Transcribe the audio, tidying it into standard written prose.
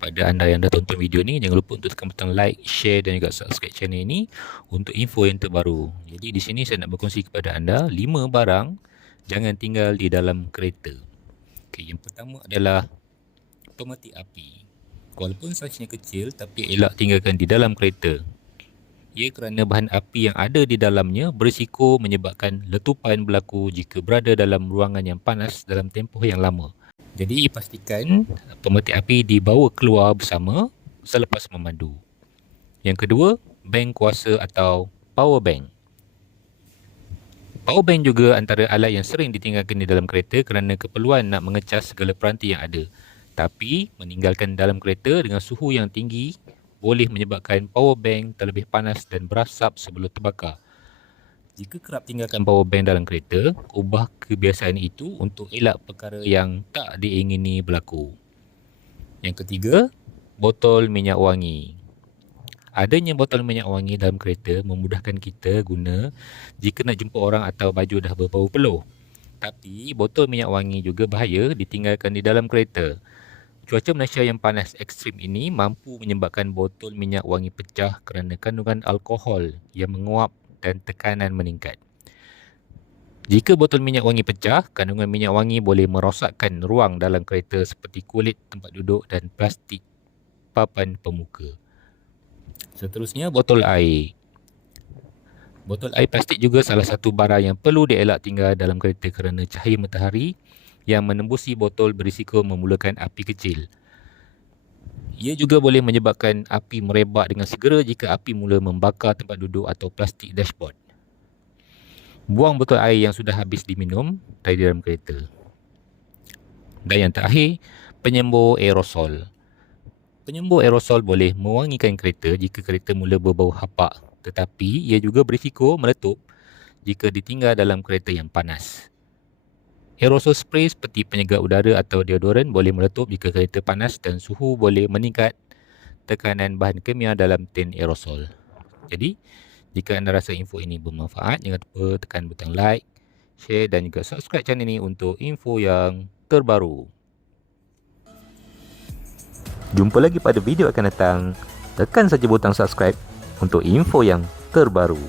kepada anda yang dah tonton video ni. Jangan lupa untuk tekan butang like, share dan juga subscribe channel ini untuk info yang terbaru. Jadi di sini saya nak berkongsi kepada anda 5 barang jangan tinggal di dalam kereta. Okey, yang pertama adalah pemetik api. Walaupun saiznya kecil tapi elak tinggalkan di dalam kereta. Ia kerana bahan api yang ada di dalamnya berisiko menyebabkan letupan berlaku jika berada dalam ruangan yang panas dalam tempoh yang lama. Jadi pastikan pemetik api dibawa keluar bersama selepas memandu. Yang kedua, bank kuasa atau power bank. Power bank juga antara alat yang sering ditinggalkan di dalam kereta kerana keperluan nak mengecas segala peranti yang ada. Tapi meninggalkan dalam kereta dengan suhu yang tinggi boleh menyebabkan power bank terlebih panas dan berasap sebelum terbakar. Jika kerap tinggalkan power bank dalam kereta, ubah kebiasaan itu untuk elak perkara yang tak diingini berlaku. Yang ketiga, botol minyak wangi. Adanya botol minyak wangi dalam kereta memudahkan kita guna jika nak jemput orang atau baju dah berbau peluh. Tapi botol minyak wangi juga bahaya ditinggalkan di dalam kereta. Cuaca Malaysia yang panas ekstrim ini mampu menyebabkan botol minyak wangi pecah kerana kandungan alkohol yang menguap dan tekanan meningkat. Jika botol minyak wangi pecah, kandungan minyak wangi boleh merosakkan ruang dalam kereta seperti kulit tempat duduk dan plastik papan pemuka. Seterusnya, botol air. Botol air plastik juga salah satu barang yang perlu dielak tinggal dalam kereta kerana cahaya matahari yang menembusi botol berisiko memulakan api kecil. Ia juga boleh menyebabkan api merebak dengan segera jika api mula membakar tempat duduk atau plastik dashboard. Buang botol air yang sudah habis diminum dari dalam kereta. Dan yang terakhir, penyembur aerosol. Penyembur aerosol boleh mewangikan kereta jika kereta mula berbau hapak, tetapi ia juga berisiko meletup jika ditinggal dalam kereta yang panas. Aerosol spray seperti penyegar udara atau deodoran boleh meletup jika kereta panas dan suhu boleh meningkat tekanan bahan kimia dalam tin aerosol. Jadi, jika anda rasa info ini bermanfaat, jangan lupa tekan butang like, share dan juga subscribe channel ini untuk info yang terbaru. Jumpa lagi pada video akan datang. Tekan saja butang subscribe untuk info yang terbaru.